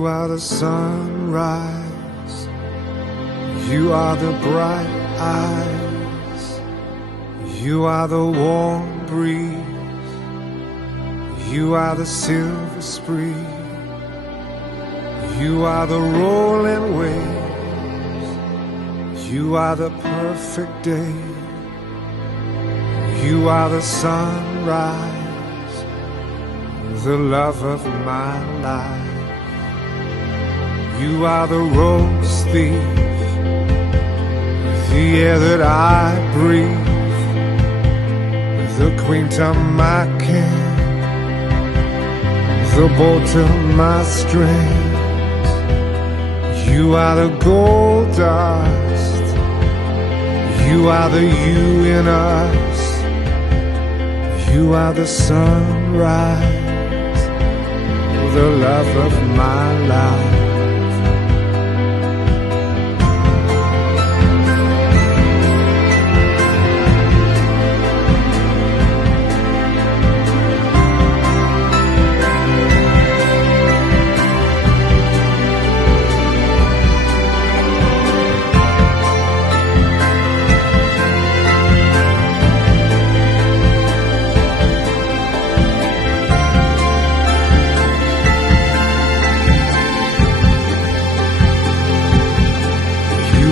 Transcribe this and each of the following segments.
You are the sunrise, you are the bright eyes, you are the warm breeze, you are the silver spree, you are the rolling waves, you are the perfect day, you are the sunrise, the love of my life. You are the rose thief, the air that I breathe, the queen to my king, the bow to my strings. You are the gold dust, you are the you in us, you are the sunrise, the love of my life.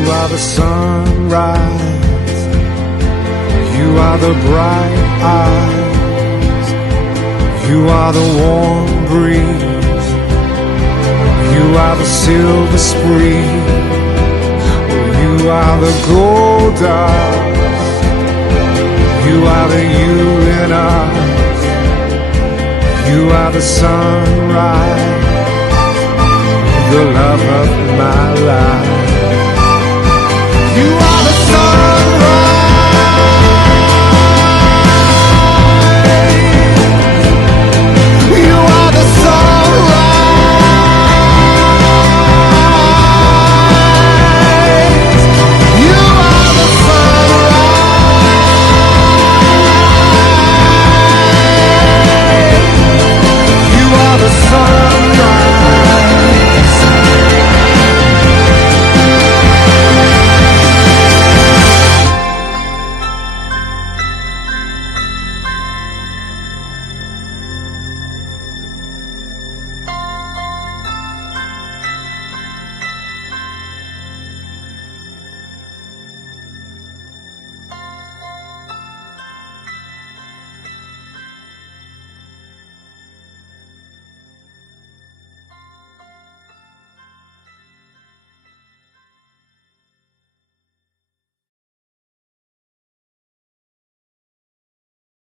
You are the sunrise, you are the bright eyes, you are the warm breeze, you are the silver spree, you are the gold dust, you are the you in us, you are the sunrise, the love of my life.